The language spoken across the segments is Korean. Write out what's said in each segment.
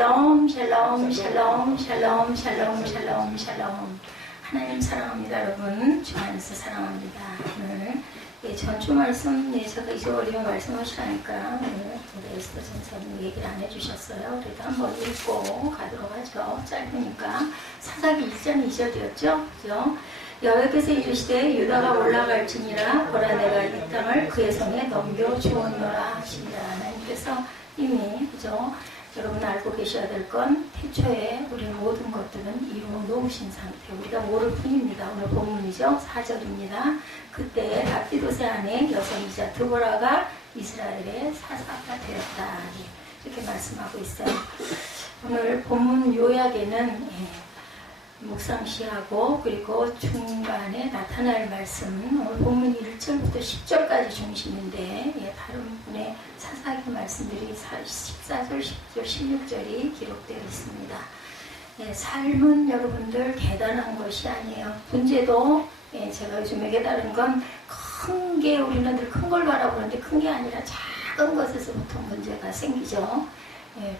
샬롬, 샬롬, 샬롬, 샬롬, 샬롬, 샬롬, 샬롬. 하나님 사랑합니다, 여러분. 주 안에서 사랑합니다. 오늘 전주 말씀, 제가 잊어버리면 말씀하시라니까 우리 에스더 전사님 얘기를 안 해주셨어요. 그래도 한번 읽고 가도록 하죠. 짧으니까. 사사기 1장 2절이었죠. 그죠? 여호와께서 이르시되 유다가 올라갈지니라 보라 내가 이 땅을 그의 손에 넘겨주었노라 하신다. 하나님께서 이미 그죠? 여러분 알고 계셔야 될 건 태초에 우리 모든 것들은 이루어 놓으신 상태. 우리가 모를 뿐입니다. 오늘 본문이죠. 4절입니다. 그때 라피도세 아내 여성이자 드보라가 이스라엘의 사사가 되었다. 이렇게 말씀하고 있어요. 오늘 본문 요약에는 묵상시하고 그리고 중간에 나타날 말씀, 오늘 본문 1절부터 10절까지 중심인데 다른 분의 사사기 말씀들이 14절, 10절, 16절이 기록되어 있습니다. 삶은 여러분들 대단한 것이 아니에요. 문제도 제가 요즘에 깨달은 건 큰 게 우리는 늘 큰 걸 바라보는데 큰 게 아니라 작은 것에서부터 문제가 생기죠.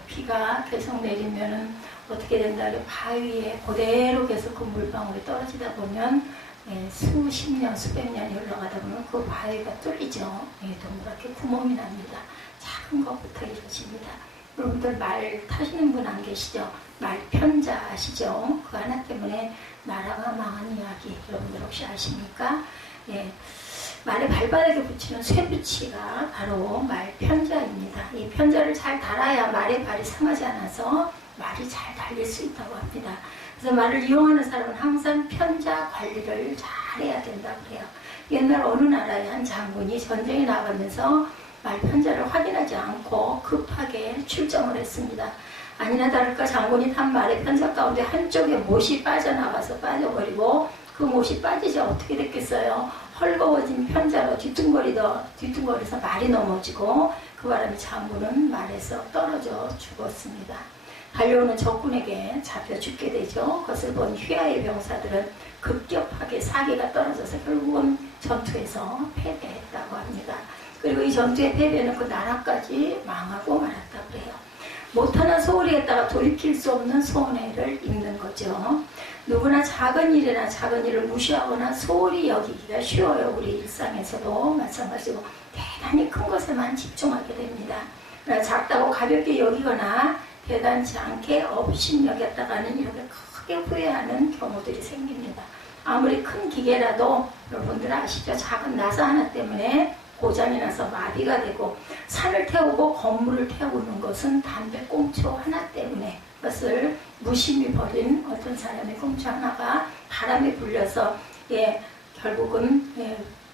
비가 계속 내리면은 어떻게 된다? 바위에 그대로 계속 그 물방울이 떨어지다 보면 수십 년, 수백 년이 흘러가다 보면 그 바위가 뚫리죠. 동그랗게 구멍이 납니다. 작은 것부터 이루어집니다. 여러분들 말 타시는 분 안 계시죠? 말 편자 아시죠? 그 하나 때문에 나라가 망한 이야기 여러분들 혹시 아십니까? 말에 발바닥에 붙이는 쇠붙이가 바로 말 편자입니다. 이 편자를 잘 달아야 말에 발이 상하지 않아서 말이 잘 달릴 수 있다고 합니다. 그래서 말을 이용하는 사람은 항상 편자 관리를 잘해야 된다고 그래요. 옛날 어느 나라의 한 장군이 전쟁에 나가면서 말 편자를 확인하지 않고 급하게 출정을 했습니다. 아니나 다를까 장군이 탄 말의 편자 가운데 한쪽에 못이 빠져나가서 빠져버리고 그 못이 빠지자 어떻게 됐겠어요? 헐거워진 편자로 뒤뚱거려서 말이 넘어지고 그 바람에 장군은 말에서 떨어져 죽었습니다. 달려오는 적군에게 잡혀 죽게 되죠. 그것을 본 휘하의 병사들은 급격하게 사기가 떨어져서 결국은 전투에서 패배했다고 합니다. 그리고 이 전투의 패배는 그 나라까지 망하고 말았다고 그래요. 못하는 소홀히 했다가 돌이킬 수 없는 손해를 입는 거죠. 누구나 작은 일이나 작은 일을 무시하거나 소홀히 여기기가 쉬워요. 우리 일상에서도 마찬가지고 대단히 큰 것에만 집중하게 됩니다. 작다고 가볍게 여기거나 대단치 않게 업신여겼다가는 이렇게 크게 후회하는 경우들이 생깁니다. 아무리 큰 기계라도 여러분들 아시죠? 작은 나사 하나 때문에 고장이 나서 마비가 되고 산을 태우고 건물을 태우는 것은 담배꽁초 하나 때문에 그것을 무심히 버린 어떤 사람의 꽁초 하나가 바람에 불려서 결국은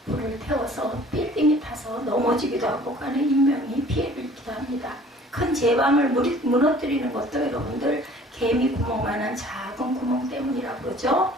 불을 태워서 빌딩이 타서 넘어지기도 하고 그 안에 인명이 피해를 입기도 합니다. 큰 제방을 무너뜨리는 것도 여러분들 개미 구멍만한 작은 구멍 때문이라고 그러죠.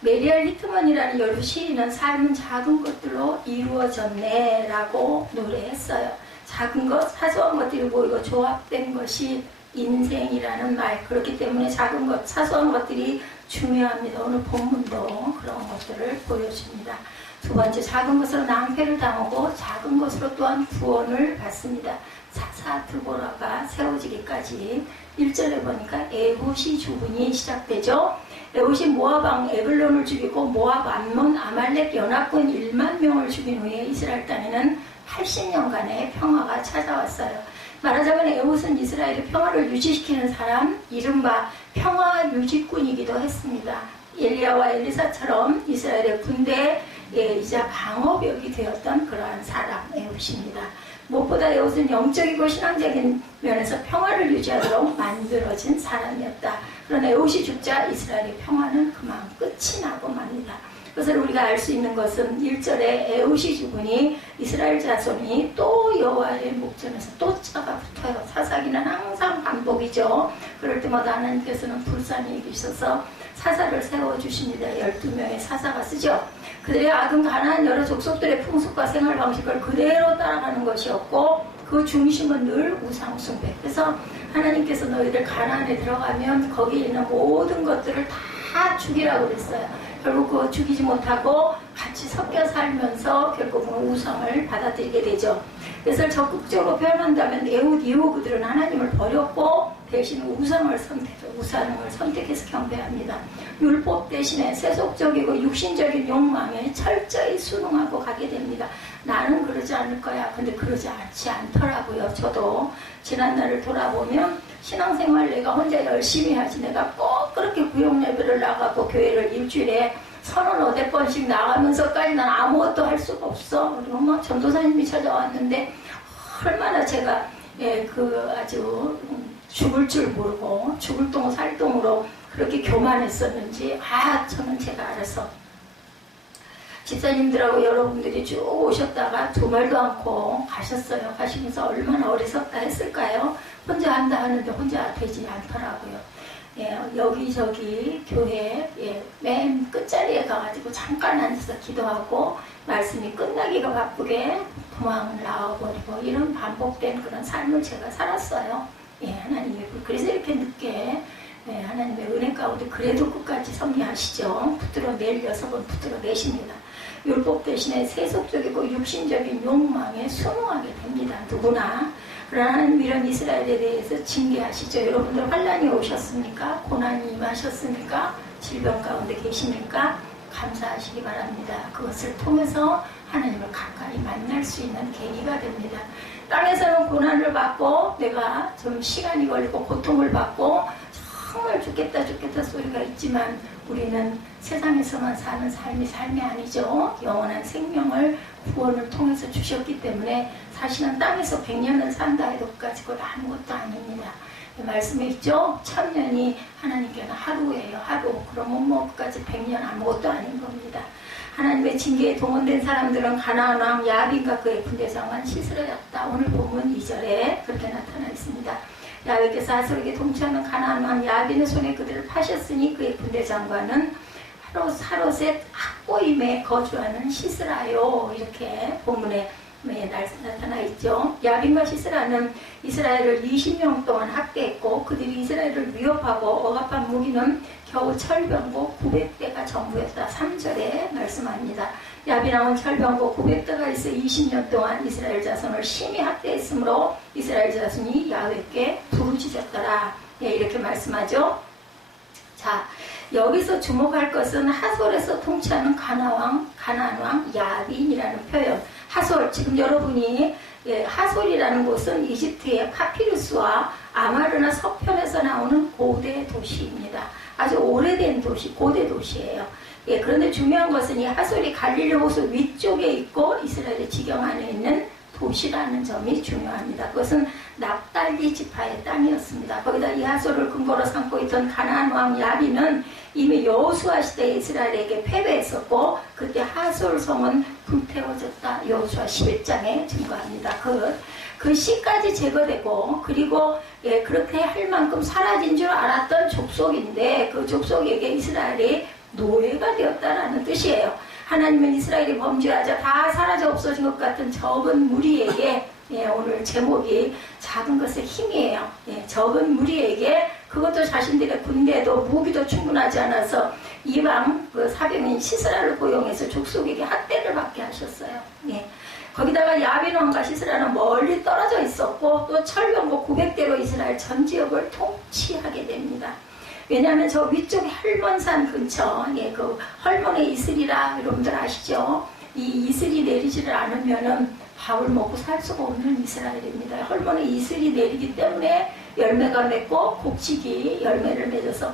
메리얼 히트먼이라는 여류 시인은 삶은 작은 것들로 이루어졌네 라고 노래했어요. 작은 것, 사소한 것들이 모이고 조합된 것이 인생이라는 말. 그렇기 때문에 작은 것, 사소한 것들이 중요합니다. 오늘 본문도 그런 것들을 보여줍니다. 두 번째, 작은 것으로 낭패를 당하고 작은 것으로 또한 구원을 받습니다. 사사 드보라가 세워지기까지 1절에 보니까 에훗이 죽음이 시작되죠. 에훗이 모압 왕 에글론을 죽이고 모압, 암몬, 아말렉 연합군 1만 명을 죽인 후에 이스라엘 땅에는 80년간의 평화가 찾아왔어요. 말하자면 에훗은 이스라엘의 평화를 유지시키는 사람, 이른바 평화 유지꾼이기도 했습니다. 엘리야와 엘리사처럼 이스라엘의 군대이자 방어벽이 되었던 그러한 사람 에훗입니다. 무엇보다 에훗은 영적이고 신앙적인 면에서 평화를 유지하도록 만들어진 사람이었다. 그러나 에훗이 죽자 이스라엘의 평화는 그만 끝이 나고 맙니다. 그것을 우리가 알 수 있는 것은 1절에 에훗이 죽으니 이스라엘 자손이 또 여호와의 목전에서 또 짜가 붙어요. 사사기는 항상 반복이죠. 그럴 때마다 하나님께서는 불쌍히 여기셔서 사사를 세워주십니다. 12명의 사사가 쓰죠. 그들의 악은 가난한 여러 족속들의 풍습과 생활 방식을 그대로 따라가는 것이었고 그 중심은 늘 우상숭배. 그래서 하나님께서 너희들 가나안에 들어가면 거기에 있는 모든 것들을 다 죽이라고 그랬어요. 결국 그거 죽이지 못하고 같이 섞여 살면서 결국은 우상을 받아들이게 되죠. 그래서 적극적으로 표현한다면 에훗 이후 그들은 하나님을 버렸고 대신 우상을 선택해서 경배합니다. 율법 대신에 세속적이고 육신적인 욕망에 철저히 순응하고 가게 됩니다. 나는 그러지 않을 거야. 근데 그러지 않더라고요. 저도 지난날을 돌아보면 신앙생활 내가 혼자 열심히 하지, 내가 꼭 그렇게 구역 예배를 나가고 교회를 일주일에 30-40번씩 나가면서까지 난 아무것도 할 수가 없어. 그리고 뭐 전도사님이 찾아왔는데 얼마나 제가 아주 죽을 줄 모르고 죽을 똥 살똥으로 그렇게 교만했었는지 저는 제가 알아서 집사님들하고 여러분들이 쭉 오셨다가 두 말도 않고 가셨어요. 가시면서 얼마나 어리석다 했을까요? 혼자 한다 하는데 혼자 되지 않더라고요. 여기저기 교회 맨 끝자리에 가가지고 잠깐 앉아서 기도하고 말씀이 끝나기가 바쁘게 도망을 나와버리고 이런 반복된 그런 삶을 제가 살았어요. 하나님이 그래서 이렇게 늦게 하나님의 은혜 가운데 그래도 끝까지 섭리하시죠. 붙들어 낼 6번 붙들어 내십니다. 율법 대신에 세속적이고 육신적인 욕망에 순응하게 됩니다. 누구나. 그러나 하나님 이런 이스라엘에 대해서 징계하시죠. 여러분들 환난이 오셨습니까? 고난이 임하셨습니까? 질병 가운데 계십니까? 감사하시기 바랍니다. 그것을 통해서 하나님을 가까이 만날 수 있는 계기가 됩니다. 땅에서는 고난을 받고 내가 좀 시간이 걸리고 고통을 받고 정말 죽겠다 소리가 있지만 우리는 세상에서만 사는 삶이 아니죠. 영원한 생명을 구원을 통해서 주셨기 때문에 사실은 땅에서 100년을 산다 해도 그까짓 아무것도 아닙니다. 말씀에 있죠. 1000년이 하나님께는 하루예요. 하루. 그러면 뭐 그까지 100년 아무것도 아닌 겁니다. 하나님의 징계에 동원된 사람들은 가나안 왕 야빈과 그의 군대장관 시스라였다. 오늘 본문 2절에 그렇게 나타나 있습니다. 야훼께서 하솔에게 동치하는 가나안 왕 야빈의 손에 그들을 파셨으니 그의 군대장관은 하롯의 학고임에 거주하는 시스라요. 이렇게 본문에 나타나 있죠. 야빈과 시스라는 이스라엘을 20년 동안 학대했고 그들이 이스라엘을 위협하고 억압한 무기는 겨우 철병고 900대가 전부였다. 3절에 말씀합니다. 야빈왕은 철병고 900대가 있어 20년 동안 이스라엘 자손을 심히 학대했으므로 이스라엘 자손이 야훼께 부르짖었더라. 이렇게 말씀하죠. 자, 여기서 주목할 것은 하솔에서 통치하는 가나안 왕 야빈이라는 표현. 하솔, 지금 여러분이 하솔이라는 곳은 이집트의 파피루스와 아마르나 서편에서 나오는 고대 도시입니다. 아주 오래된 도시, 고대 도시예요. 그런데 중요한 것은 이 하솔이 갈릴리 호수 위쪽에 있고 이스라엘의 지경 안에 있는 도시라는 점이 중요합니다. 그것은 납달리 지파의 땅이었습니다. 거기다 이 하솔을 근거로 삼고 있던 가나안 왕 야빈은 이미 여호수아 시대에 이스라엘에게 패배했었고 그때 하솔 성은 불태워졌다. 여호수아 11장에 증거합니다. 그 시까지 제거되고 그리고 그렇게 할 만큼 사라진 줄 알았던 족속인데 그 족속에게 이스라엘이 노예가 되었다라는 뜻이에요. 하나님은 이스라엘이 범죄하자 다 사라져 없어진 것 같은 적은 무리에게 오늘 제목이 작은 것의 힘이에요. 적은 무리에게 그것도 자신들의 군대도 무기도 충분하지 않아서 이방 사병인 시스라를 고용해서 족속에게 학대를 받게 하셨어요. 거기다가 야빈 왕과 시스라는 멀리 떨어져 있었고 또 철병고 900대로 이스라엘 전 지역을 통치하게 됩니다. 왜냐하면 저 위쪽에 헐몬산 근처, 그 헐몬의 이슬이라 여러분들 아시죠? 이 이슬이 내리지를 않으면은 밥을 먹고 살 수가 없는 이스라엘입니다. 헐몬의 이슬이 내리기 때문에 열매가 맺고 곡식이 열매를 맺어서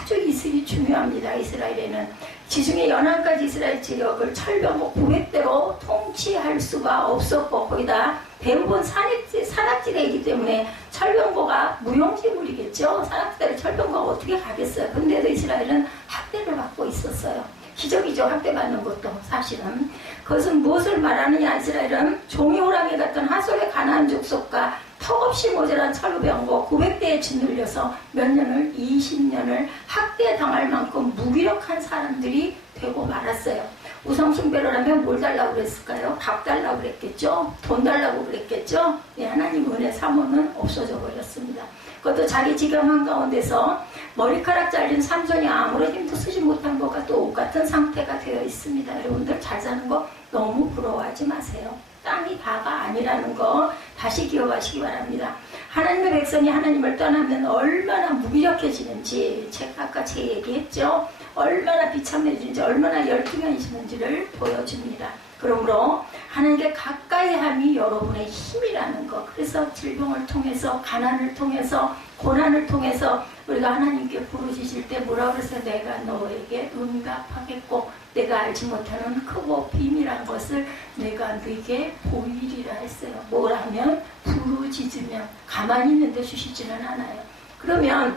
아주 이슬이 중요합니다. 이스라엘에는 지중해 연안까지 이스라엘 지역을 철병고 900대로 통치할 수가 없었고 거기다 대부분 산악지대이기 때문에 철병고가 무용지물이겠죠. 산악지대를 철병고가 어떻게 가겠어요. 근데도 이스라엘은 학대를 받고 있었어요. 기적이죠. 학대받는 것도 사실은. 그것은 무엇을 말하느냐. 이스라엘은 종이 호랑이 같은 하솔의 가나안 족속과 턱없이 모자란 철병고 900대에 짓눌려서 몇 년을 20년을 학대당할 만큼 무기력한 사람들이 되고 말았어요. 우상숭배를 하면 뭘 달라고 그랬을까요? 밥 달라고 그랬겠죠? 돈 달라고 그랬겠죠? 하나님 은혜 사모는 없어져 버렸습니다. 그것도 자기 지경 한가운데서 머리카락 잘린 삼손이 아무런 힘도 쓰지 못한 것과 똑같은 상태가 되어 있습니다. 여러분들 잘 사는 거 너무 부러워하지 마세요. 땅이 다가 아니라는 거 다시 기억하시기 바랍니다. 하나님의 백성이 하나님을 떠나면 얼마나 무기력해지는지 제가 아까 제 얘기했죠. 얼마나 비참해지는지 얼마나 열등해지는지를 보여줍니다. 그러므로 하나님께 가까이 함이 여러분의 힘이라는 것. 그래서 질병을 통해서 가난을 통해서 고난을 통해서 우리가 하나님께 부르짖을 때 뭐라 그랬어요? 내가 너에게 응답하겠고 내가 알지 못하는 크고 비밀한 것을 내가 네게 보이리라 했어요. 뭐라면 부르짖으면 가만히 있는데 주시지는 않아요. 그러면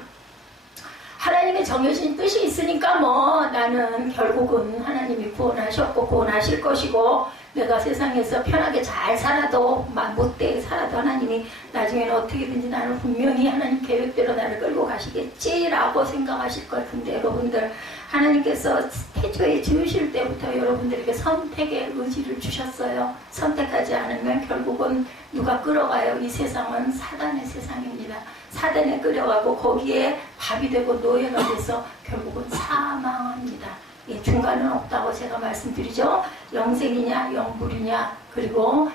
하나님의 정해진 뜻이 있으니까 뭐 나는 결국은 하나님이 구원하셨고 구원하실 것이고 내가 세상에서 편하게 잘 살아도 못되게 살아도 하나님이 나중에는 어떻게든지 나를 분명히 하나님 계획대로 나를 끌고 가시겠지라고 생각하실 것 같은데 여러분들 하나님께서 태초에 지으실 때부터 여러분들에게 선택의 의지를 주셨어요. 선택하지 않으면 결국은 누가 끌어가요? 이 세상은 사단의 세상입니다. 사단에 끌어가고 거기에 밥이 되고 노예가 돼서 결국은 사망합니다. 예, 중간은 없다고 제가 말씀드리죠. 영생이냐 영불이냐 그리고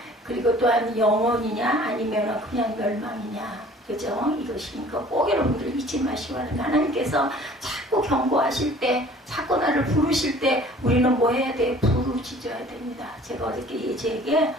또한 영원이냐 아니면 그냥 멸망이냐. 그죠? 이것이니까 꼭 여러분들 잊지 마시기 바랍니다. 하나님께서 자꾸 경고하실 때 자꾸 나를 부르실 때 우리는 뭐 해야 돼? 부르짖어야 됩니다. 제가 어저께 예지에게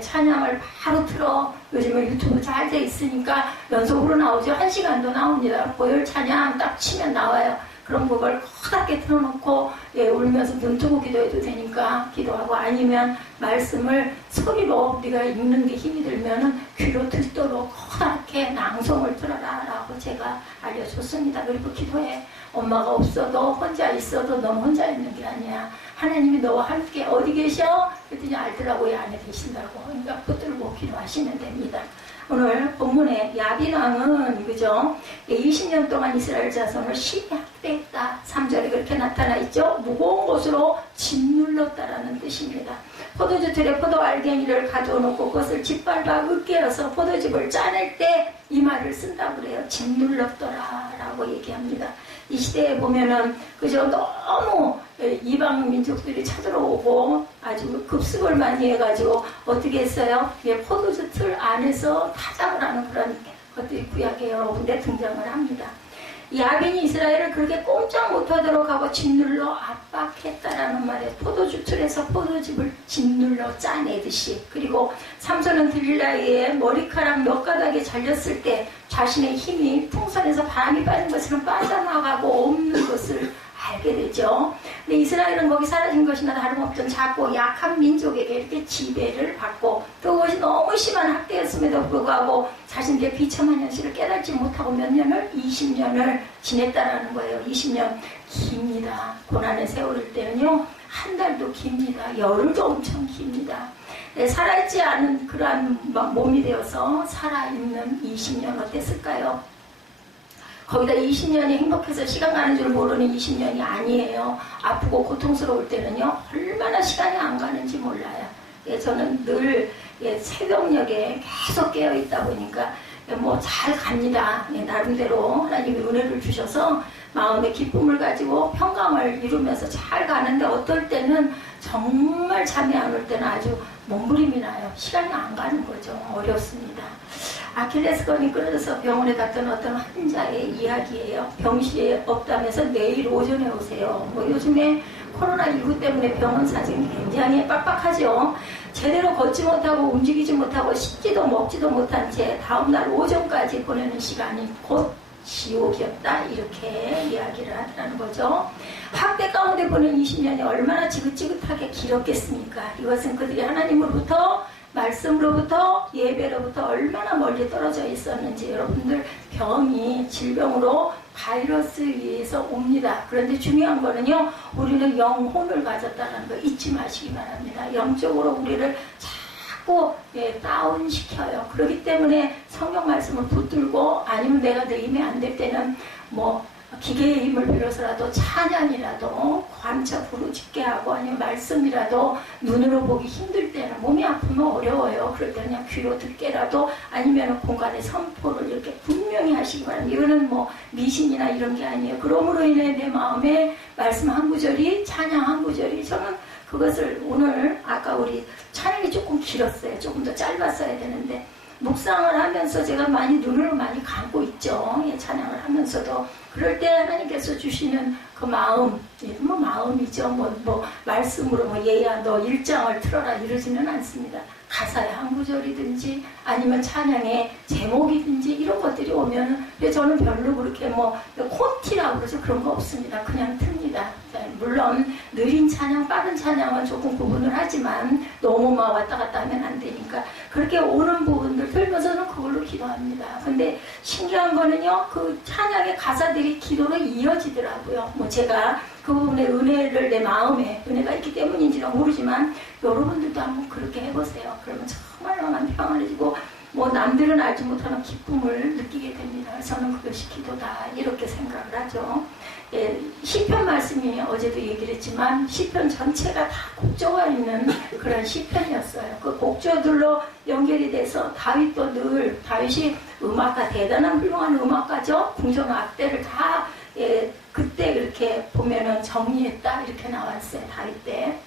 찬양을 바로 틀어. 요즘에 유튜브 잘 돼 있으니까 연속으로 나오죠. 1시간도 나옵니다. 보혈 찬양 딱 치면 나와요. 그럼 그걸 커다랗게 틀어놓고 울면서 눈 뜨고 기도해도 되니까 기도하고 아니면 말씀을 소리로 우리가 읽는 게 힘이 들면은 귀로 듣도록 커다랗게 낭송을 틀어라 라고 제가 알려줬습니다. 그리고 기도해. 엄마가 없어도 혼자 있어도 넌 혼자 있는 게 아니야. 하나님이 너와 함께 어디 계셔? 그랬더니 알더라고요. 안에 계신다고. 그러니까 붙들고 기도하시면 됩니다. 오늘 본문에 야빈 왕은 그죠? 20년 동안 이스라엘 자손을 심히 학대했다. 3절에 그렇게 나타나 있죠. 무거운 것으로 짓눌렀다라는 뜻입니다. 포도주 틀에 포도 알갱이를 가져놓고 그것을 짓밟아 으깨어서 포도즙을 짜낼 때 이 말을 쓴다고 그래요. 짓눌렀더라 라고 얘기합니다. 이 시대에 보면은 그저 너무 이방 민족들이 찾아오고 아주 급습을 많이 해가지고 어떻게 했어요? 포도주 틀 안에서 타작을 하는 그런 것들이 구약에 여러 군데 등장을 합니다. 야빈이 이스라엘을 그렇게 꼼짝 못하도록 하고 짓눌러 압박했다라는 말에 포도주 틀에서 포도즙을 짓눌러 짜내듯이 그리고 삼손은 들릴라의 머리카락 몇 가닥에 잘렸을 때 자신의 힘이 풍선에서 바람이 빠진 것처럼 빠져나가고 없는 것을 알게 되죠. 근데 이스라엘은 거기 사라진 것이나 다름없던 작고 약한 민족에게 이렇게 지배를 받고 또 그것이 너무 심한 학대였음에도 불구하고 자신들의 비참한 현실을 깨닫지 못하고 몇 년을 20년을 지냈다라는 거예요. 20년 깁니다. 고난의 세월일 때는요. 한 달도 깁니다. 열흘도 엄청 깁니다. 네, 살아있지 않은 그러한 몸이 되어서 살아있는 20년 어땠을까요? 거기다 20년이 행복해서 시간 가는 줄 모르는 20년이 아니에요. 아프고 고통스러울 때는요. 얼마나 시간이 안 가는지 몰라요. 예, 저는 늘 새벽녘에 계속 깨어있다 보니까 뭐 잘 갑니다. 예, 나름대로 하나님이 은혜를 주셔서 마음의 기쁨을 가지고 평강을 이루면서 잘 가는데 어떨 때는 정말 잠이 안 올 때는 아주 몸부림이 나요. 시간이 안 가는 거죠. 어렵습니다. 아킬레스건이 끊어져서 병원에 갔던 어떤 환자의 이야기예요. 병실에 없다면서 내일 오전에 오세요. 뭐 요즘에 코로나19 때문에 병원 사정이 굉장히 빡빡하죠. 제대로 걷지 못하고 움직이지 못하고 씻지도 먹지도 못한 채 다음날 오전까지 보내는 시간이 곧 지옥이었다. 이렇게 이야기를 하더라는 거죠. 학대 가운데 보낸 20년이 얼마나 지긋지긋하게 길었겠습니까? 이것은 그들이 하나님으로부터 말씀으로부터 예배로부터 얼마나 멀리 떨어져 있었는지 여러분들 병이 질병으로 바이러스에 의해서 옵니다. 그런데 중요한 거는요. 우리는 영혼을 가졌다는 거 잊지 마시기 바랍니다. 영적으로 우리를 자꾸 다운시켜요. 그렇기 때문에 성경 말씀을 붙들고 아니면 내가 내 힘이 안 될 때는 뭐 기계의 힘을 빌어서라도 찬양이라도 관차 부르짖게 하고 아니면 말씀이라도 눈으로 보기 힘들 때는 몸이 아프면 어려워요. 그럴 때 그냥 귀로 듣게라도 아니면 공간에 선포를 이렇게 분명히 하시기 바랍니다. 이거는 뭐 미신이나 이런 게 아니에요. 그러므로 인해 내 마음에 말씀 한 구절이 찬양 한 구절이 저는 그것을 오늘 아까 우리 찬양이 조금 길었어요. 조금 더 짧았어야 되는데 묵상을 하면서 제가 눈을 많이 감고 있죠. 예, 찬양을 하면서도. 그럴 때 하나님께서 주시는 그 마음, 뭐 마음이죠. 말씀으로 얘야 너 1장을 틀어라 이러지는 않습니다. 가사의 한 구절이든지 아니면 찬양의 제목이든지 이런 것들이 오면 저는 별로 그렇게 콘티라고 그러죠. 그런 거 없습니다. 그냥 틉니다. 물론 느린 찬양, 빠른 찬양은 조금 구분을 하지만 너무 왔다 갔다 하면 안 되니까 그렇게 오는 부분들 들면서는 그걸로 기도합니다. 근데 신기한 거는요, 그 찬양의 가사들이 기도로 이어지더라고요. 제가 그 부분에 은혜를 내 마음에 은혜가 있기 때문인지는 모르지만 여러분들도 한번 그렇게 해보세요. 그러면 정말 마음 평안해지고 남들은 알지 못하는 기쁨을 느끼게 됩니다. 저는 그것이 기도다 이렇게 생각을 하죠. 예, 시편 말씀이 어제도 얘기를 했지만 시편 전체가 다 곡조가 있는 그런 시편이었어요. 그 곡조들로 연결이 돼서 다윗도 늘 다윗이 음악가 대단한 훌륭한 음악가죠. 궁전 악대를 다 그때 이렇게 보면은 정리했다 이렇게 나왔어요. 다윗 때.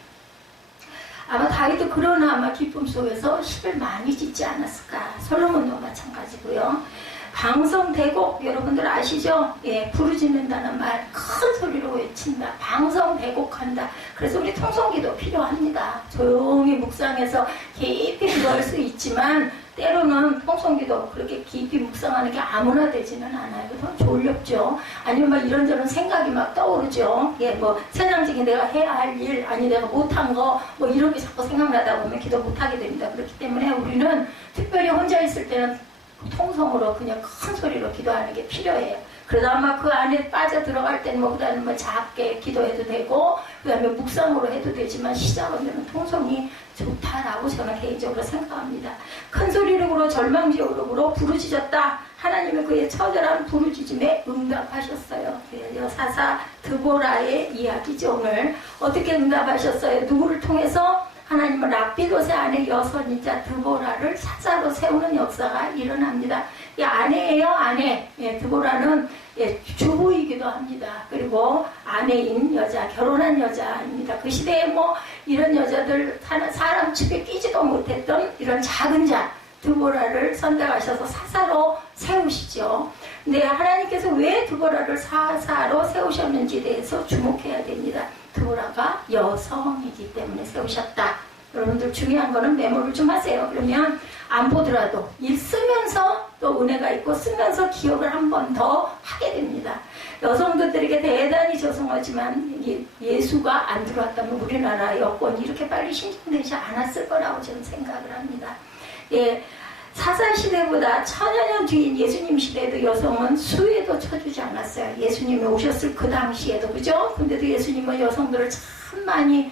아마 다윗도 그런 아마 기쁨 속에서 시를 많이 짓지 않았을까. 솔로몬도 마찬가지고요. 방성대곡 여러분들 아시죠? 예, 부르짖는다는 말 큰 소리로 외친다. 방성대곡한다. 그래서 우리 통성기도 필요합니다. 조용히 묵상해서 깊이 기도할 수 있지만 때로는 통성기도 그렇게 깊이 묵상하는 게 아무나 되지는 않아요. 더 졸렵죠. 아니면 이런저런 생각이 떠오르죠. 예, 세상적인 내가 해야 할 일, 아니 내가 못한 거, 이런 게 자꾸 생각나다 보면 기도 못하게 됩니다. 그렇기 때문에 우리는 특별히 혼자 있을 때는 통성으로 그냥 큰 소리로 기도하는 게 필요해요. 그러다 아마 그 안에 빠져 들어갈 때는 그다음에 작게 기도해도 되고, 그 다음에 묵상으로 해도 되지만 시작은 통성이 좋다라고 저는 개인적으로 생각합니다. 큰 소리로 절망지옥으로 부르짖었다. 하나님은 그의 처절한 부르짖음에 응답하셨어요. 여사사 드보라의 이야기죠. 오늘 어떻게 응답하셨어요? 누구를 통해서? 하나님은 랍비도세 아내 여선이자 드보라를 사사로 세우는 역사가 일어납니다. 이 아내예요, 아내. 예, 드보라는 주부이기도 합니다. 그리고 아내인 여자, 결혼한 여자입니다. 그 시대에 이런 여자들 사람 집에 끼지도 못했던 이런 작은 자 드보라를 선택하셔서 사사로 세우시죠. 근데 하나님께서 왜 드보라를 사사로 세우셨는지에 대해서 주목해야 됩니다. 드보라가 여성이기 때문에 세우셨다. 여러분들 중요한 거는 메모를 좀 하세요. 그러면 안 보더라도 읽으면서 또 은혜가 있고 쓰면서 기억을 한 번 더 하게 됩니다. 여성들에게 대단히 죄송하지만 예수가 안 들어왔다면 우리나라 여건이 이렇게 빨리 신청되지 않았을 거라고 저는 생각을 합니다. 예, 사사시대보다 천여년 뒤인 예수님 시대에도 여성은 수에도 쳐주지 않았어요. 예수님이 오셨을 그 당시에도, 그죠? 근데도 예수님은 여성들을 참 많이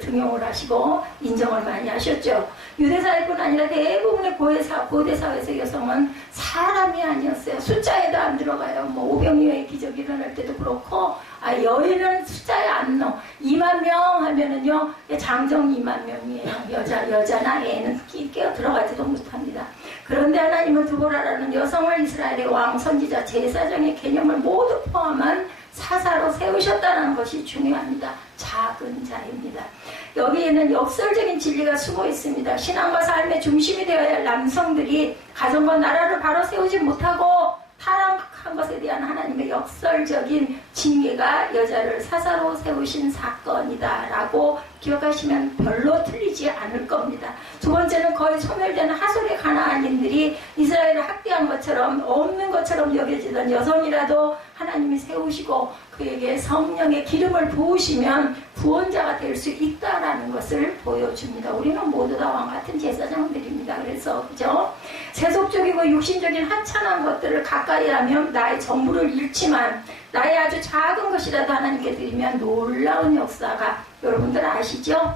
등용을 하시고 인정을 많이 하셨죠. 유대사회뿐 아니라 대부분의 고대사회에서 여성은 사람이 아니었어요. 숫자에도 안 들어가요. 오병이어의 기적이 일어날 때도 그렇고, 여인은 숫자에 안 넣어. 2만 명 하면은요, 장정 2만 명이에요. 여자나 애는 끼어 들어가지도 못합니다. 그런데 하나님은 드보라라는 여성을 이스라엘의 왕, 선지자, 제사장의 개념을 모두 포함한 사사로 세우셨다는 것이 중요합니다. 작은 자입니다. 여기에는 역설적인 진리가 숨어 있습니다. 신앙과 삶의 중심이 되어야 할 남성들이 가정과 나라를 바로 세우지 못하고 타락한 것에 대한 하나님의 역설적인 징계가 여자를 사사로 세우신 사건이다라고 기억하시면 별로 틀리지 않을 겁니다. 두 번째는 거의 소멸되는 하솔의 가나안인들이 이스라엘을 학대한 것처럼 없는 것처럼 여겨지던 여성이라도 하나님이 세우시고 그에게 성령의 기름을 부으시면 구원자가 될 수 있다라는 것을 보여줍니다. 우리는 모두 다 왕 같은 제사장들입니다. 그래서 그죠? 세속적이고 육신적인 하찮은 것들을 가까이 하면 나의 전부를 잃지만 나의 아주 작은 것이라도 하나님께 드리면 놀라운 역사가, 여러분들 아시죠?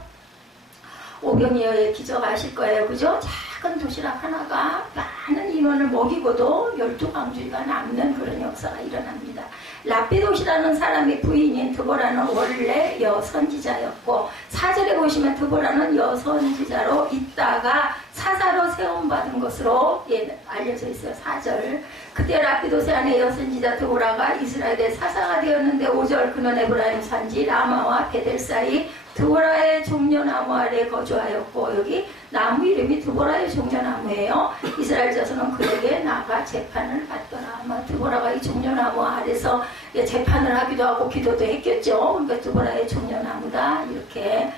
오병이어의 기적 아실 거예요. 그죠? 작은 도시락 하나가 많은 인원을 먹이고도 12광주리가 남는 그런 역사가 일어납니다. 랍비도시라는 사람의 부인인 드보라는 원래 여선지자였고, 4절에 보시면 드보라는 여선지자로 있다가 사사로 세움받은 것으로 알려져 있어요. 4절. 그때 랍비도세 아내 여선지자 드보라가 이스라엘의 사사가 되었는데, 5절 그는 에브라임 산지 라마와 베델 사이 드보라의 종려나무 아래 거주하였고, 여기 나무 이름이 드보라의 종려나무예요. 이스라엘 자손은 그에게 나가 재판을 받더라. 아마 드보라가 이 종려나무 아래서 재판을 하기도 하고 기도도 했겠죠. 그러니까 드보라의 종려나무다 이렇게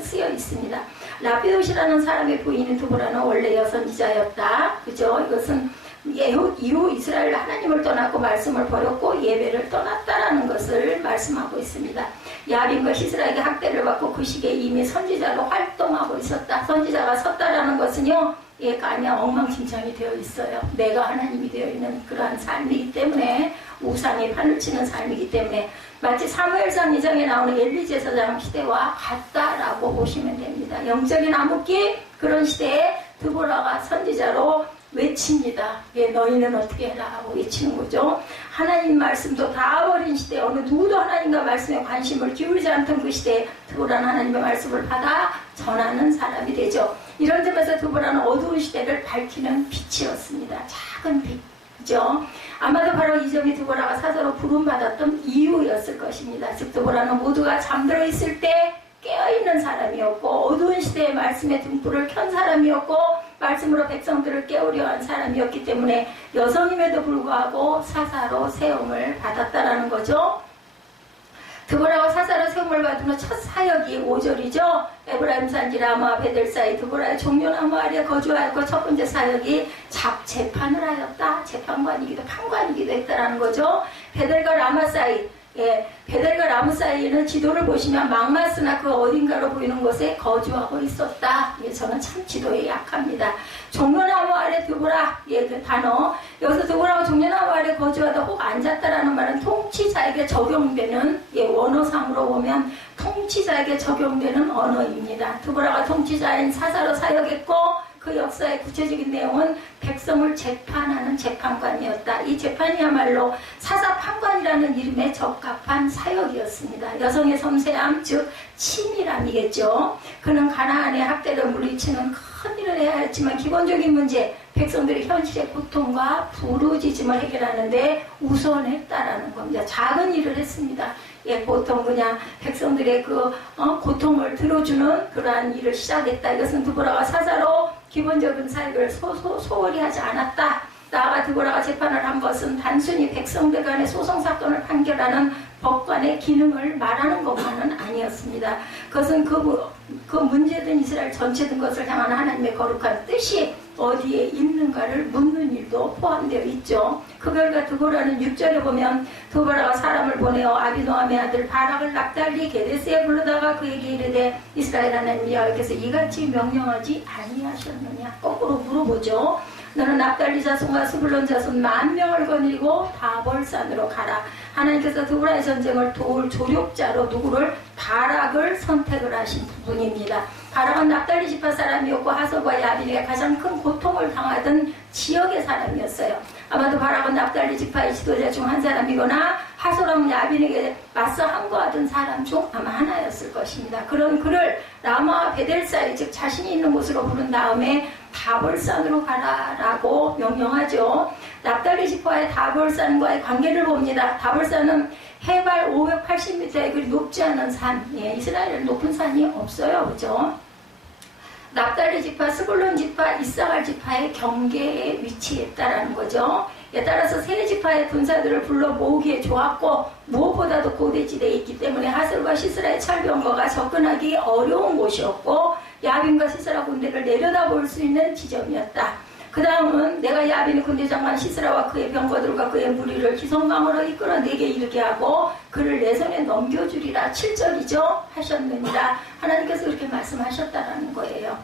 쓰여 있습니다. 라피도시라는 사람의 부인인 드보라는 원래 여선지자였다. 그죠? 이것은 이후 이스라엘 하나님을 떠났고 말씀을 버렸고 예배를 떠났다라는 것을 말씀하고 있습니다. 야빈과 시스라에게 학대를 받고 그 시기에 이미 선지자로 활동하고 있었다. 선지자가 섰다라는 것은요, 가냐 엉망진창이 되어 있어요. 내가 하나님이 되어 있는 그러한 삶이기 때문에, 우상의 판을 치는 삶이기 때문에 마치 사무엘상 2장에 나오는 엘리 제사장 시대와 같다라고 보시면 됩니다. 영적인 암흑기 그런 시대에 드보라가 선지자로 외칩니다. 너희는 어떻게 해라 하고 외치는 거죠. 하나님 말씀도 다 버린 시대, 어느 누구도 하나님과 말씀에 관심을 기울이지 않던 그 시대에 드보라는 하나님의 말씀을 받아 전하는 사람이 되죠. 이런 점에서 드보라는 어두운 시대를 밝히는 빛이었습니다. 작은 빛. 그죠? 아마도 바로 이 점이 드보라가 사자로 부름받았던 이유였을 것입니다. 즉 드보라는 모두가 잠들어 있을 때 깨어있는 사람이었고, 어두운 시대의 말씀의 등불을 켠 사람이었고, 말씀으로 백성들을 깨우려 한 사람이었기 때문에 여성임에도 불구하고 사사로 세움을 받았다라는 거죠. 드보라가 사사로 세움을 받으면 첫 사역이 5절이죠. 에브라임 산지 라마 베델 사이 드보라의 종려나무 아래 거주하였고, 첫 번째 사역이 재판을 하였다. 재판관이기도 판관이기도 했다라는 거죠. 베델과 라마 사이, 베델과 라무 사이에는 지도를 보시면 막마스나 그 어딘가로 보이는 곳에 거주하고 있었다. 저는 참 지도에 약합니다. 종려나무 아래 드보라, 그 단어. 여기서 드보라가 종려나무 아래 거주하다 혹 앉았다라는 말은 통치자에게 적용되는, 원어상으로 보면 통치자에게 적용되는 언어입니다. 드보라가 통치자인 사사로 사역했고, 그 역사의 구체적인 내용은 백성을 재판하는 재판관이었다. 이 재판이야말로 사사판관이라는 이름에 적합한 사역이었습니다. 여성의 섬세함, 즉 치밀함이겠죠. 그는 가나안의 학대를 물리치는 큰 일을 해야 했지만 기본적인 문제, 백성들의 현실의 고통과 부르짖음을 해결하는데 우선했다라는 겁니다. 작은 일을 했습니다. 보통 그냥 백성들의 고통을 들어주는 그러한 일을 시작했다. 이것은 드보라가 사사로 기본적인 사역을 소홀히 하지 않았다. 나아가 드보라가 재판을 한 것은 단순히 백성들 간의 소송사건을 판결하는 법관의 기능을 말하는 것만은 아니었습니다. 그것은 그 문제된 이스라엘 전체된 것을 향한 하나님의 거룩한 뜻이 어디에 있는가를 묻는 일도 포함되어 있죠. 그 결과 드보라는 6절에 보면 드보라가 사람을 보내어 아비노함의 아들 바락을 납달리 게데스에 불러다가 그에게 이르되 이스라엘 하나님 여호와께서 이같이 명령하지 아니하셨느냐. 거꾸로 물어보죠. 너는 납달리 자손과 스불론 자손 10,000명을 거느리고 다볼산으로 가라. 하나님께서 드보라의 전쟁을 도울 조력자로 누구를? 바락을 선택을 하신 부분입니다. 바락은 납달리 지파 사람이었고 하솔과 야빈에게 가장 큰 고통을 당하던 지역의 사람이었어요. 아마도 바락은 납달리 지파의 지도자 중 한 사람이거나 하솔은 야빈에게 맞서 항거하던 사람 중 아마 하나였을 것입니다. 그런 그를 라마와 베델 사이, 즉 자신이 있는 곳으로 부른 다음에 다볼산으로 가라라고 명령하죠. 납달리 지파의 다볼산과의 관계를 봅니다. 다볼산은 해발 580m의 그리 높지 않은 산, 이스라엘은 높은 산이 없어요. 그죠? 납달리 지파, 스불론 지파, 이사갈 지파의 경계에 위치했다라는 거죠. 따라서 세 지파의 군사들을 불러 모으기에 좋았고 무엇보다도 고대지대에 있기 때문에 하솔과 시스라의 철병거가 접근하기 어려운 곳이었고 야빈과 시스라 군대를 내려다볼 수 있는 지점이었다. 그 다음은 내가 야빈의 군대장관 시스라와 그의 병거들과 그의 무리를 기성강으로 이끌어 내게 이르게 하고 그를 내 손에 넘겨주리라. 7절이죠. 하셨느니라. 하나님께서 그렇게 말씀하셨다라는 거예요.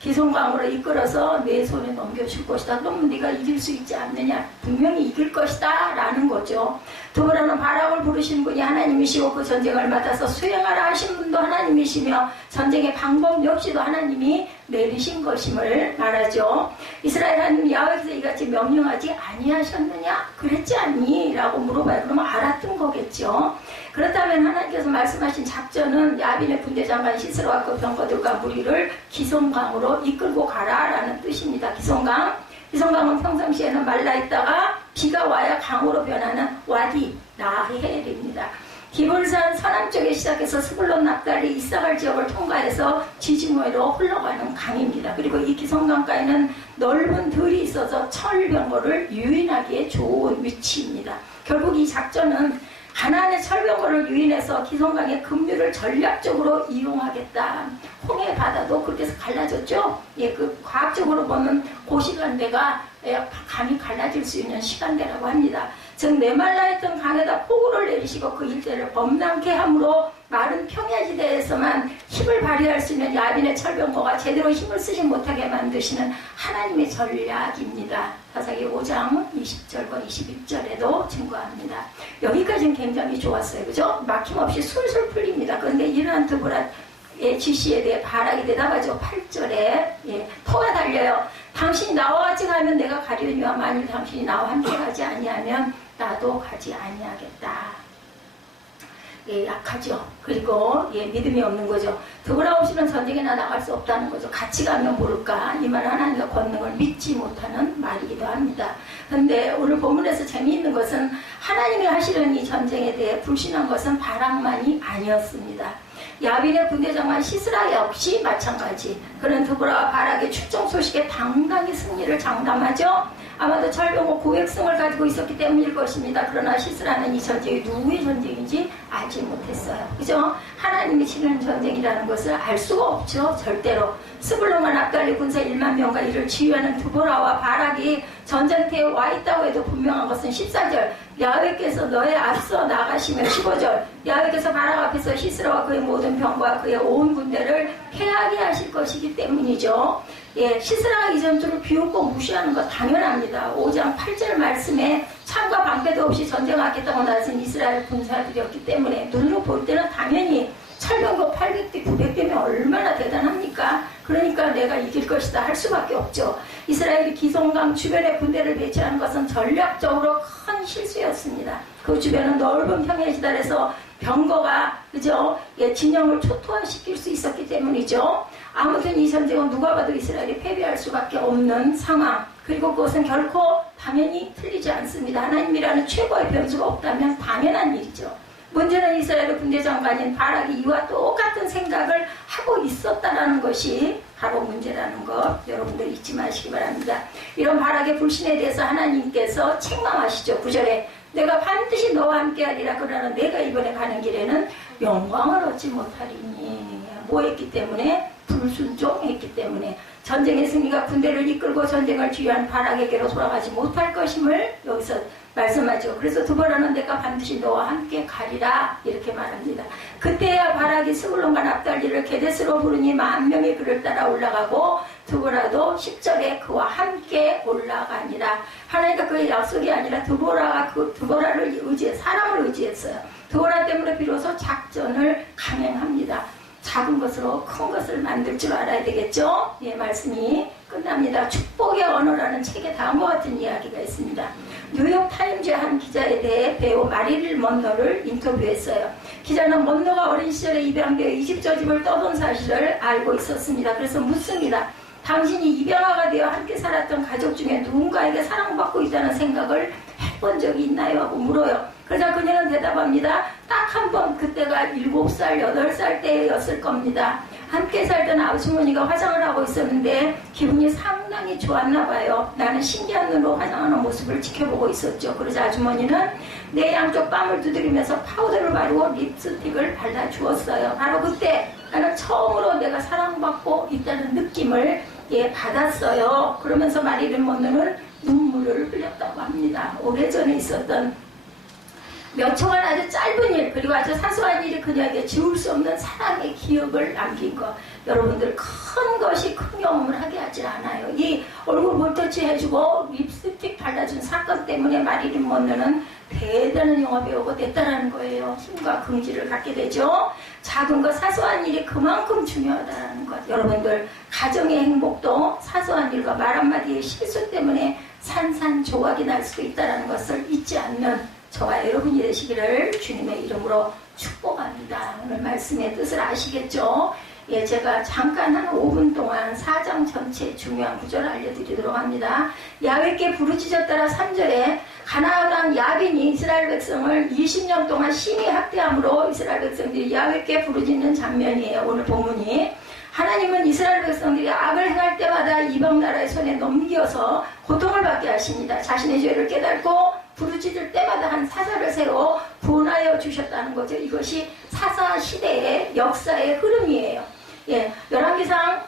기성강으로 이끌어서 내 손에 넘겨줄 것이다. 그러면 네가 이길 수 있지 않느냐. 분명히 이길 것이다 라는 거죠. 드보라는 바락을 부르신 분이 하나님이시고 그 전쟁을 맡아서 수행하라 하신 분도 하나님이시며 전쟁의 방법 역시도 하나님이 내리신 것임을 말하죠. 이스라엘 하나님 야훼께서 이같이 명령하지 아니하셨느냐? 그랬지 않니? 라고 물어봐요. 그러면 알았던 거겠죠. 그렇다면 하나님께서 말씀하신 작전은 야빈의 군대장관 시스라와 그 병거들과 무리를 기성강으로 이끌고 가라라는 뜻입니다. 기성강은 평상시에는 말라있다가 비가 와야 강으로 변하는 와디 나헬입니다. 기볼산 서남쪽에 시작해서 스불론 납달리 이사갈 지역을 통과해서 지중해로 흘러가는 강입니다. 그리고 이 기성강가에는 넓은 들이 있어서 철병거를 유인하기에 좋은 위치입니다. 결국 이 작전은 가나안의 철병거를 유인해서 기성강의 급류를 전략적으로 이용하겠다. 홍해 바다도 그렇게 해서 갈라졌죠. 예, 그 과학적으로 보면 그 시간대가 강이 갈라질 수 있는 시간대라고 합니다. 즉 메말라 있던 강에다 폭우를 내리시고 그 일대를 범람케 함으로 마른 평야지대에서만 힘을 발휘할 수 있는 야빈의 철병거가 제대로 힘을 쓰지 못하게 만드시는 하나님의 전략입니다. 사사기 5장 20절과 21절에도 증거합니다. 여기까지는 굉장히 좋았어요. 그죠? 막힘없이 술술 풀립니다. 그런데 이러한 드보라의 지시에 대해 바락이 대답하죠. 8절에 터가 달려요. 당신이 나와 같이 가면 내가 가려니와 만일 당신이 나와 함께 가지 아니하면 나도 가지 아니하겠다. 약하죠. 그리고 믿음이 없는 거죠. 드보라 없이는 전쟁에나 나갈 수 없다는 거죠. 같이 가면 모를까. 이 말 하나님의 권능을 믿지 못하는 말이기도 합니다. 그런데 오늘 본문에서 재미있는 것은 하나님이 하시는 이 전쟁에 대해 불신한 것은 바락만이 아니었습니다. 야빈의 군대장관 시스라 역시 마찬가지. 그는 드보라와 바락의 출정 소식에 당당히 승리를 장담하죠. 아마도 철병거 고획성을 가지고 있었기 때문일 것입니다. 그러나 시스라는 이 전쟁이 누구의 전쟁인지 알지 못했어요. 그죠? 하나님이 치르는 전쟁이라는 것을 알 수가 없죠. 절대로. 스불론과 납달리 군사 1만 명과 이를 지휘하는 드보라와 바락이 전쟁터에 와 있다고 해도 분명한 것은 14절 야훼께서 너의 앞서 나가시며 15절 야훼께서 바락 앞에서 시스라와 그의 모든 병과 그의 온 군대를 패하게 하실 것이기 때문이죠. 시스라가 이 전투를 비웃고 무시하는 것 당연합니다. 5장 8절 말씀에 창과 방패도 없이 전쟁하겠다고 나선 이스라엘 군사들이었기 때문에 눈으로 볼 때는 당연히 철병거 800대 900대면 얼마나 대단합니까? 그러니까 내가 이길 것이다 할 수밖에 없죠. 이스라엘이 기성강 주변에 군대를 배치하는 것은 전략적으로 큰 실수였습니다. 그 주변은 넓은 평야지달에서 병거가 그죠? 진영을 초토화시킬 수 있었기 때문이죠. 아무튼 이 전쟁은 누가 봐도 이스라엘이 패배할 수밖에 없는 상황. 그리고 그것은 결코 당연히 틀리지 않습니다. 하나님이라는 최고의 변수가 없다면 당연한 일이죠. 문제는 이스라엘의 군대장관인 바락이 이와 똑같은 생각을 하고 있었다는 것이 바로 문제라는 것 여러분들 잊지 마시기 바랍니다. 이런 바락의 불신에 대해서 하나님께서 책망하시죠. 9절에 내가 반드시 너와 함께하리라. 그러나 내가 이번에 가는 길에는 영광을 얻지 못하리니. 뭐 했기 때문에? 불순종했기 때문에. 전쟁의 승리가 군대를 이끌고 전쟁을 지휘한 바락에게로 돌아가지 못할 것임을 여기서 말씀하죠. 그래서 드보라는 내가 반드시 너와 함께 가리라 이렇게 말합니다. 그때야 바락이 스불론과 납달리를 게데스로 부르니 10,000명이 그를 따라 올라가고 드보라도 10절에 그와 함께 올라가니라. 하나님과 그의 약속이 아니라 드보라가 그 드보라를 사람을 의지했어요. 드보라 때문에 비로소 작전을 강행합니다. 작은 것으로 큰 것을 만들 줄 알아야 되겠죠? 말씀이 끝납니다. 축복의 언어라는 책에 다음과 같은 이야기가 있습니다. 뉴욕타임즈의 한 기자에 대해 배우 마리릴 먼로를 인터뷰했어요. 기자는 먼로가 어린 시절에 입양되어 이집 저 집을 떠돈 사실을 알고 있었습니다. 그래서 묻습니다. 당신이 입양아가 되어 함께 살았던 가족 중에 누군가에게 사랑받고 있다는 생각을 해본 적이 있나요? 하고 물어요. 그러자 그녀는 대답합니다. 딱 한 번, 그때가 7살, 8살 때였을 겁니다. 함께 살던 아주머니가 화장을 하고 있었는데 기분이 상당히 좋았나 봐요. 나는 신기한 눈으로 화장하는 모습을 지켜보고 있었죠. 그러자 아주머니는 내 양쪽 뺨을 두드리면서 파우더를 바르고 립스틱을 발라주었어요. 바로 그때 나는 처음으로 내가 사랑받고 있다는 느낌을 받았어요. 그러면서 마리릴 먼로는 눈물을 흘렸다고 합니다. 오래전에 있었던 몇 초간 아주 짧은 일 그리고 아주 사소한 일이 그녀에게 지울 수 없는 사랑의 기억을 남긴 것. 여러분들 큰 것이 큰 경험을 하게 하지 않아요. 이 얼굴 볼터치 해주고 립스틱 발라준 사건 때문에 마리릴 먼로는 대단한 영화배우가 됐다는 거예요. 힘과 긍지를 갖게 되죠. 작은 것 사소한 일이 그만큼 중요하다는 것. 여러분들 가정의 행복도 사소한 일과 말 한마디의 실수 때문에 산산조각이 날 수도 있다는 것을 잊지 않는 저와 여러분이 되시기를 주님의 이름으로 축복합니다. 오늘 말씀의 뜻을 아시겠죠? 제가 잠깐 한 5분 동안 4장 전체 중요한 구절을 알려드리도록 합니다. 야훼께 부르짖었더라 3절에 가나안 왕 야빈이 이스라엘 이스라엘 백성을 20년 동안 심히 학대함으로 이스라엘 백성들이 야훼께 부르짖는 장면이에요. 오늘 본문이. 하나님은 이스라엘 백성들이 악을 행할 때마다 이방 나라의 손에 넘겨서 고통을 받게 하십니다. 자신의 죄를 깨닫고 부르짖을 때마다 한 사사를 새로 구원하여 주셨다는 거죠. 이것이 사사 시대의 역사의 흐름이에요. 예, 열왕기상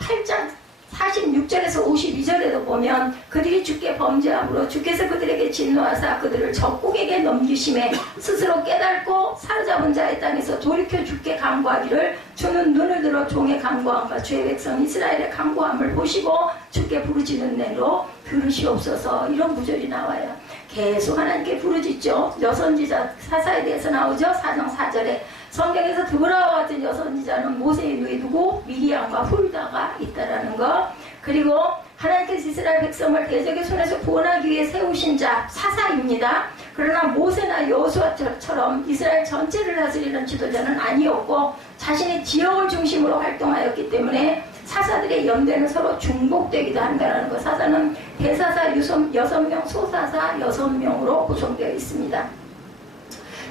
8장 46절에서 52절에도 보면 그들이 주께 범죄함으로 주께서 그들에게 진노하사 그들을 적국에게 넘기심에 스스로 깨닫고 사로잡은 자의 땅에서 돌이켜 주께 간구하기를 주는 눈을 들어 종의 간구함과 주의 백성 이스라엘의 간구함을 보시고 주께 부르짖는 대로 들으시옵소서. 이런 구절이 나와요. 계속 하나님께 부르짖죠. 여선지자 사사에 대해서 나오죠. 4장 4절에 성경에서 드보라와 같은 여선지자는 모세의 누이두고 미리암과 훌다가 있다라는 것. 그리고 하나님께서 이스라엘 백성을 대적의 손에서 구원하기 위해 세우신 자 사사입니다. 그러나 모세나 여호수아처럼 이스라엘 전체를 다스리는 지도자는 아니었고 자신의 지역을 중심으로 활동하였기 때문에 사사들의 연대는 서로 중복되기도 한다는 것. 사사는 대사사 6명, 소사사 6명으로 구성되어 있습니다.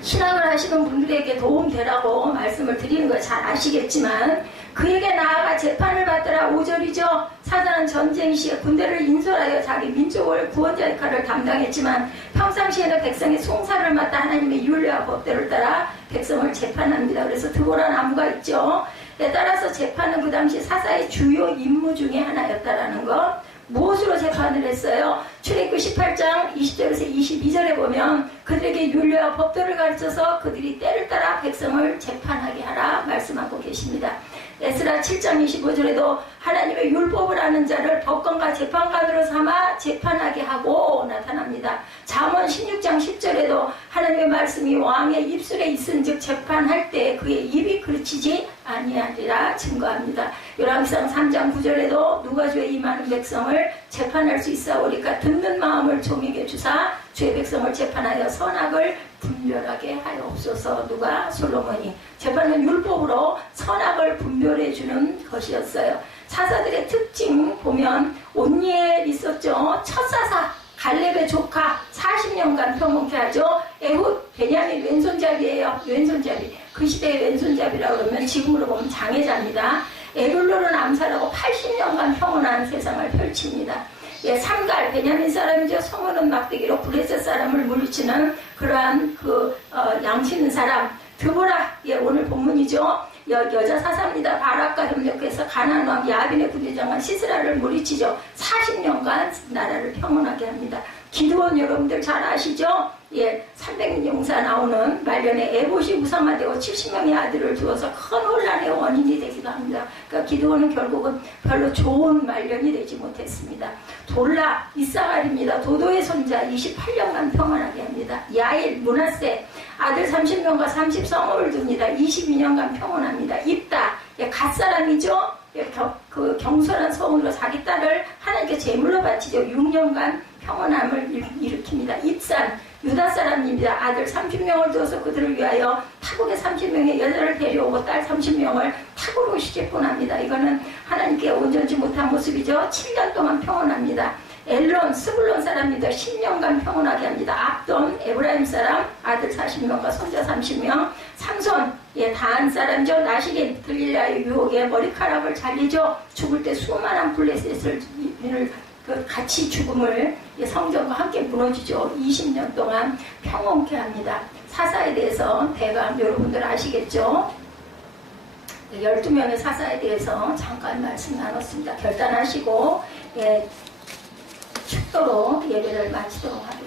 신앙을 하시는 분들에게 도움되라고 말씀을 드리는 걸 잘 아시겠지만 그에게 나아가 재판을 받더라. 5절이죠. 사사는 전쟁 시에 군대를 인솔하여 자기 민족을 구원자 역할을 담당했지만 평상시에는 백성의 송사를 맡아 하나님의 율례와 법대로 따라 백성을 재판합니다. 그래서 드보라 나무가 있죠. 따라서 재판은 그 당시 사사의 주요 임무 중에 하나였다라는 것. 무엇으로 재판을 했어요? 출애굽기 18장 20절에서 22절에 보면 그들에게 율례와 법도를 가르쳐서 그들이 때를 따라 백성을 재판하게 하라 말씀하고 계십니다. 에스라 7장 25절에도 하나님의 율법을 아는 자를 법관과 재판관으로 삼아 재판하게 하고 나타납니다. 잠언 16장 10절에도 하나님의 말씀이 왕의 입술에 있은즉 재판할 때 그의 입이 그르치지 아니하리라 증거합니다. 열왕기상 3장 9절에도 누가 주의 이 많은 백성을 재판할 수 있사오리까 듣는 마음을 종에게 주사 주의 백성을 재판하여 선악을 분별하게 하여옵소서. 누가? 솔로몬이. 재판은 율법으로 선악을 분별해 주는 것이었어요. 사사들의 특징 보면 온니엘 있었죠. 첫 사사 갈렙의 조카 40년간 평온케 하죠. 에훗 베냐민 왼손잡이에요. 왼손잡이. 그 시대의 왼손잡이라고 그러면 지금으로 보면 장애자입니다. 에룰로를 암살하고 80년간 평온한 세상을 펼칩니다. 예, 삼갈 베냐민 사람이죠. 성어는 막대기로 블레셋 사람을 물리치는 그러한 양치는 사람. 드보라, 예, 오늘 본문이죠. 여자 사사입니다. 바락과 협력해서 가나안 왕 야빈의 군대장관 시스라를 물리치죠. 40년간 나라를 평온하게 합니다. 기드온 여러분들 잘 아시죠? 예, 300년 용사 나오는 말년에 에봇이 우상화되고 70명의 아들을 두어서 큰 혼란의 원인이 되기도 합니다. 그러니까 기드온은 결국은 별로 좋은 말년이 되지 못했습니다. 돌라, 이사갈입니다. 도도의 손자 28년간 평안하게 합니다. 야일, 므낫세, 아들 30명과 30성읍을 둡니다. 22년간 평온합니다. 입다, 예, 갓사람이죠. 예, 그 경솔한 성으로 자기 딸을 하나님께 제물로 바치죠. 6년간 평온함을 일으킵니다. 입산, 유다 사람입니다. 아들 30명을 두어서 그들을 위하여 타국의 30명의 여자를 데려오고 딸 30명을 타국으로 시집보냅니다. 이거는 하나님께 온전치 못한 모습이죠. 7년 동안 평온합니다. 엘론, 스불론 사람입니다. 10년간 평온하게 합니다. 압돈, 에브라임 사람, 아들 40명과 손자 30명. 삼손, 예, 다한 사람이죠. 나시게 들릴라의 유혹에 머리카락을 잘리죠. 죽을 때 수많은 블레셋을 같이 죽음을 성전과 함께 무너지죠. 20년 동안 평온케 합니다. 사사에 대해서 대강 여러분들 아시겠죠? 12명의 사사에 대해서 잠깐 말씀 나눴습니다. 결단하시고 축도로 예배를 마치도록 하겠습니다.